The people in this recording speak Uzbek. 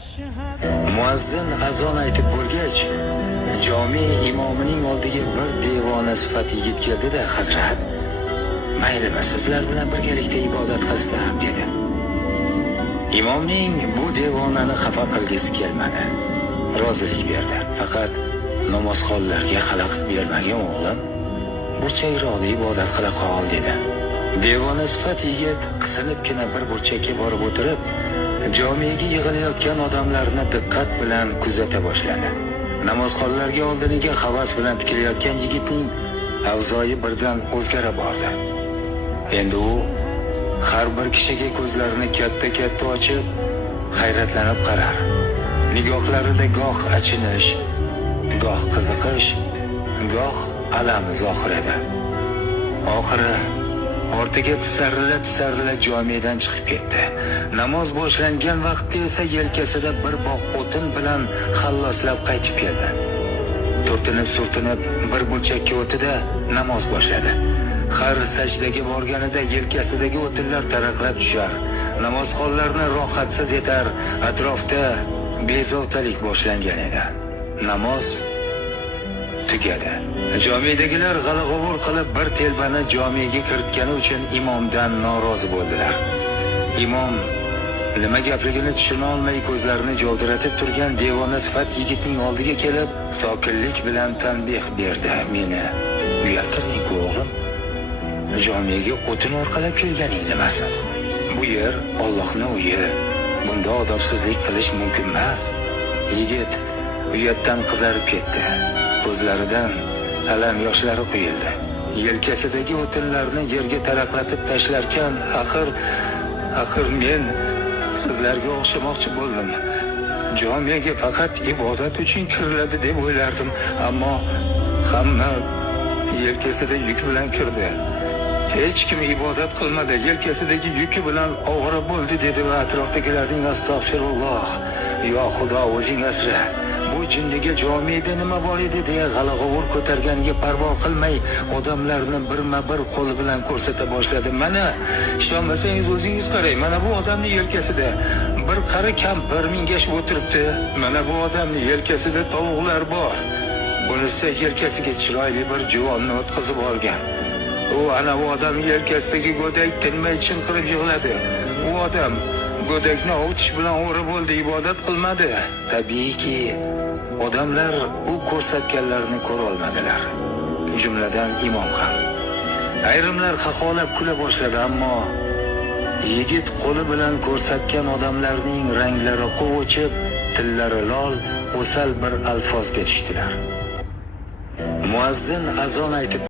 Muazzin azon aytib bo'lgach, jome imomining oldiga bir devona sifat yigit keldi-da, "Hazrat, maylimi sizlar bilan birgalikda ibodat qilsam?" dedi. Imomning bu devonani xafa qilgisi kelmadi. Rozilik berdi. Faqat namozxonlarga xalaqit bermagin o'g'lim. Burchakroqda ibodat qila qol dedi. Devona sifat yigit qisinibgina bir burchakka borib o'tirib, jomega yig'ilayotgan odamlarni diqqat bilan kuzata boshladi. Namozxonlarga oldiniga havas bilan tikilayotgan yigitning avzoyi birdan o'zgara bordi. Endi u har bir kishiga ko'zlarini katta-katta ochib, hayratlanib qarar. Nigohlarida goh achinish, goh qiziqish, goh alam zohir edi. Oxiri ortiga tisarrila jomedan chiqib ketdi. Namoz boshlangan vaqtda esa yelkasida bir bog' o'tin bilan xalloslab qaytib keldi. Turtinib-surtinib bir burchakka o'tdi-da namoz boshladi. Har sajdaga borganida yelkasidagi o'tinlar taraqlab tushar. Namozxonlarni rohatsiz etar, atrofda bezovtalik boshlangan edi. Namoz tugadi. Jomedagilar g'ala-g'ovur qilib bir telbani jomega kiritgani uchun imomdan norozi bo'ldilar. Imom nima gapligini tushuna olmay ko'zlarini jovdiratib turgan devona sifat yigitning oldiga kelib, sokinlik bilan tanbeh berdi. "Meni uyaltirding o'g'lim. Jomega o'tin orqalab kelganing nimasi? Bu yer Allohning uyi. Bunda odobsizlik qilish mumkin emas." Yigit uyatdan qizarib ketdi. Ko'zlaridan alam yoshlari quyildi. Yelkasidagi o'tinlarni yerga taraqlatib tashlarkan, axir men sizlarga o'xshamoqchi bo'ldim. Jomega faqat ibodat uchun kiriladi deb o'ylardim, ammo hamma yelkasida yuk bilan kirdi. Hech kim ibodat qilmadi, yelkasidagi yuki bilan ovora bo'ldi dedi va atrofdagilarning astag'firulloh, yo Xudo o'zing asra. Bu jinniga jomeda nima bor edi deya g'ala-g'ovur ko'targaniga parvo qilmay odamlarni birma-bir qo'li bilan ko'rsata boshladi. "Mana, ishonmasangiz o'zingiz qarang, mana bu odamni yelkasida bir qari kampir mingashib o'tiribdi. Mana bu odamni yelkasida tovuqlar bor. Bunisi yelkasiga chiroyli bir juvonni o'tkazib olgan. U ana bu odam yelkasidagi go'dak tinmay chinqirib yig'ladi. U odam go'dakni ovutish bilan o'g'ri bo'ldi, ibodat qilmadi." Tabiiyki, odamlar u ko'rsatganlarni ko'ra olmadilar. Jumladan imom ham. Ayrimlar xaxolab kula boshladi, ammo yigit qo'li bilan ko'rsatgan odamlarning ranglari quv-o'chib, tillari lol, o'sal bir alfozga tushdilar. Muazzin azon aytib